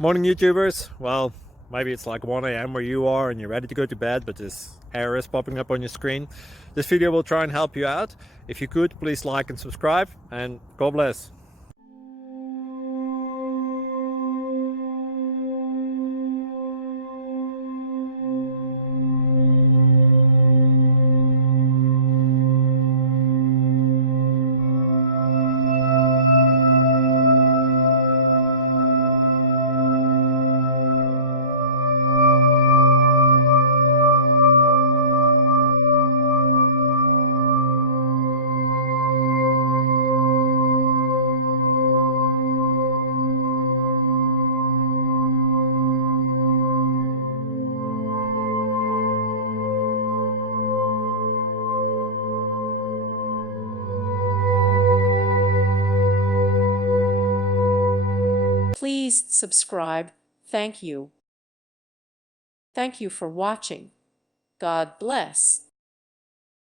Morning YouTubers. Well, maybe it's like 1 a.m. where you are and you're ready to go to bed, but this error is popping up on your screen. This video will try and help you out. If you could, please like and subscribe, and God bless. Please subscribe. Thank you. Thank you for watching. God bless.